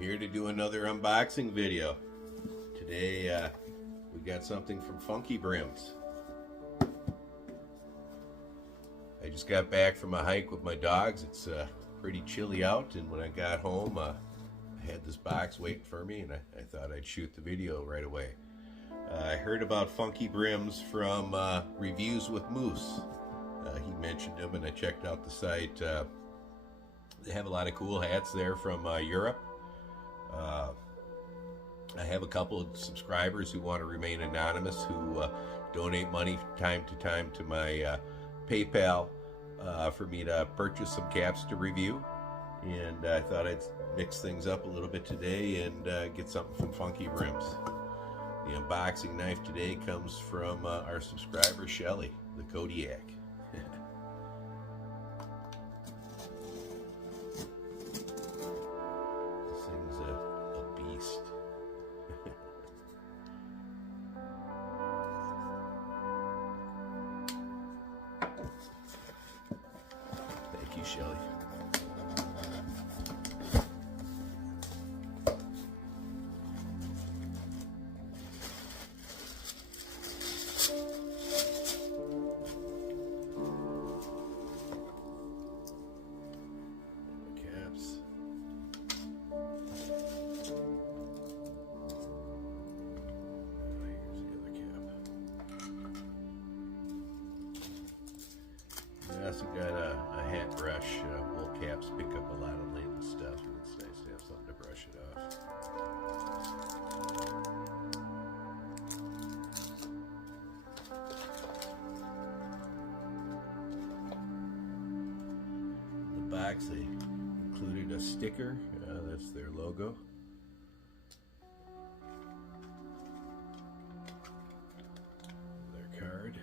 here to do another unboxing video. Today we got something from Funky Brims. I just got back from a hike with my dogs. It's pretty chilly out, and when I got home I had this box waiting for me, and I thought I'd shoot the video right away. I heard about Funky Brims from Reviews with Moose. He mentioned them and I checked out the site. They have a lot of cool hats there from Europe. I have a couple of subscribers who want to remain anonymous, who donate money time to time to my PayPal for me to purchase some caps to review. And I thought I'd mix things up a little bit today and get something from Funky Brims. The unboxing knife today comes from our subscriber Shelly, the Kodiak. This thing's a beast. Thank you, Shelly. I also got a hat brush. Wool caps pick up a lot of latent stuff, and it's nice to have something to brush it off. In the box they included a sticker. That's their logo. Their card.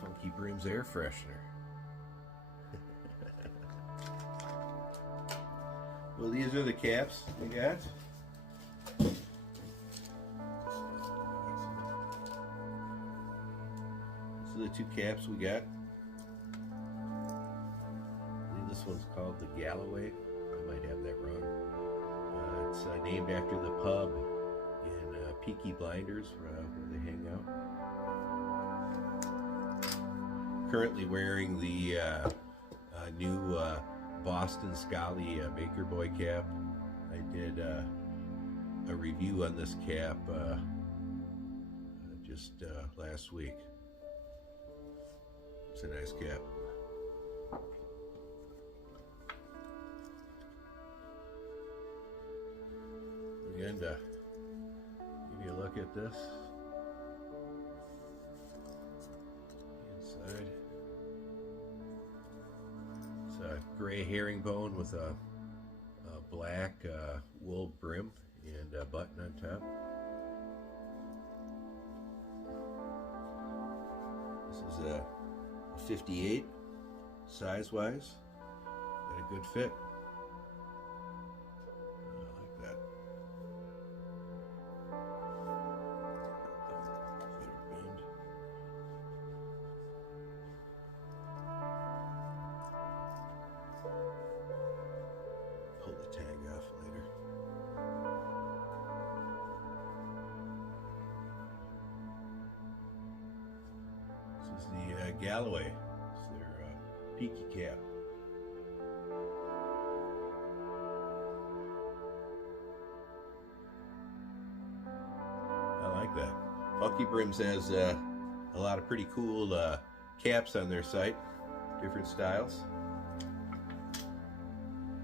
Funky Brims air freshener. Well, these are the caps we got. These are the two caps we got. I believe this one's called the Galloway. I might have that wrong. It's named after the pub in Peaky Blinders where they hang out. Currently wearing the new Boston Scally Baker Boy cap. I did a review on this cap just last week. It's a nice cap. Again, to give you a look at this inside. It's a gray herringbone with a black wool brim and a button on top. This is a 58 size-wise. Got a good fit. I like that. Bend. Pull the tag off later. This is the Galloway. It's their peaky cap. I like that. Funky Brims has a lot of pretty cool caps on their site, different styles.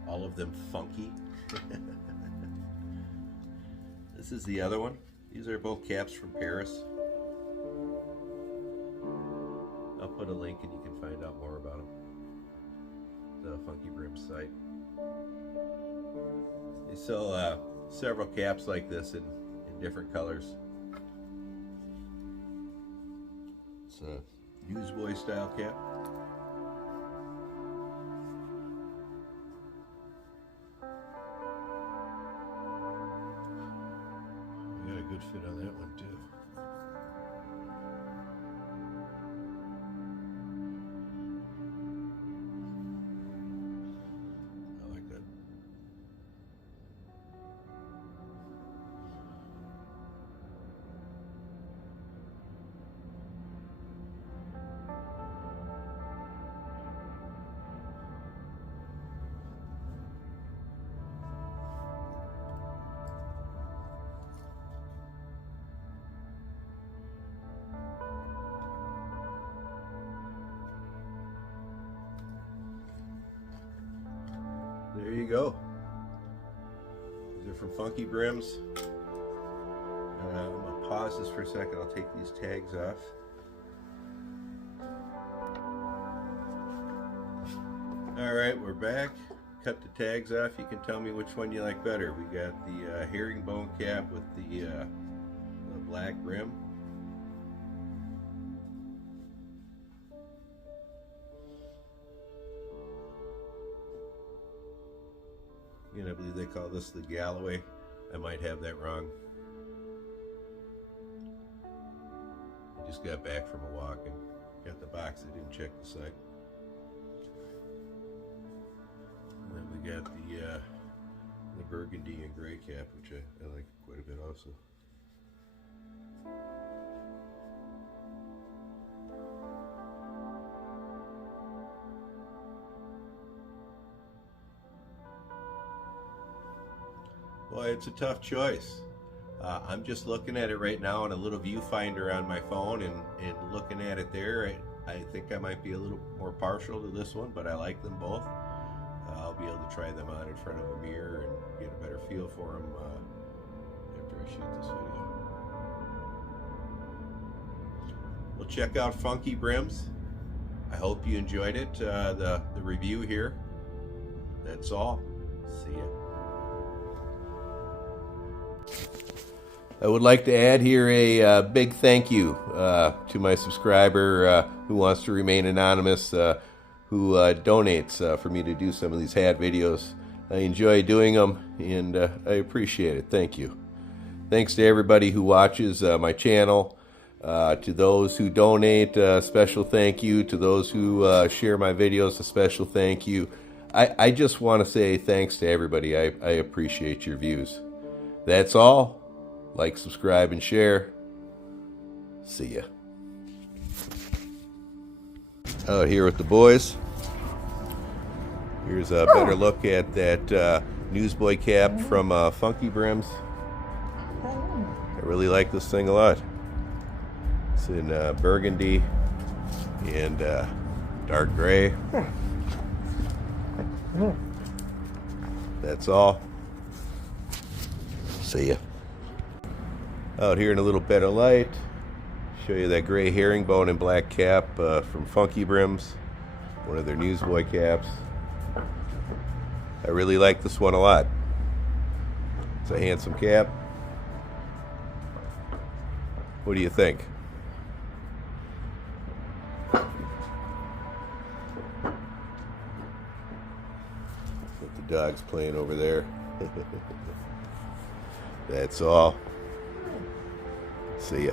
All of them funky. This is the other one. These are both caps from Paris. I'll put a link and you can find out more about them. The Funky Brims site. They sell several caps like this in different colors. It's a Newsboy style cap. We got a good fit on that one too. go. These are from Funky Brims. I'm going to pause this for a second. I'll take these tags off. Alright, we're back. Cut the tags off. You can tell me which one you like better. We got the herringbone cap with the black rim. And I believe they call this the Galloway. I might have that wrong. I just got back from a walk and got the box. I didn't check the site. And then we got the Burgundy and gray cap, which I like quite a bit also. Boy, it's a tough choice. I'm just looking at it right now in a little viewfinder on my phone and looking at it there. I think I might be a little more partial to this one, but I like them both. I'll be able to try them on in front of a mirror and get a better feel for them after I shoot this video. Well, check out Funky Brims. I hope you enjoyed it, the review here. That's all. See ya. I would like to add here a big thank you to my subscriber who wants to remain anonymous, who donates for me to do some of these hat videos. I enjoy doing them, and I appreciate it. Thank you. Thanks to everybody who watches my channel. To those who donate, a special thank you. To those who share my videos, a special thank you. I just want to say thanks to everybody. I appreciate your views. That's all. Like, subscribe, and share. See ya. Out here with the boys. Here's a better look at that Newsboy cap from Funky Brims. I really like this thing a lot. It's in burgundy and dark gray. That's all. See ya. Out here in a little better light, show you that gray herringbone and black cap from Funky Brims, one of their Newsboy caps. I really like this one a lot. It's a handsome cap. What do you think? What the dog's playing over there. That's all. See ya.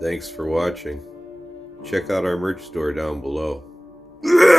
Thanks for watching. Check out our merch store down below. Ugh!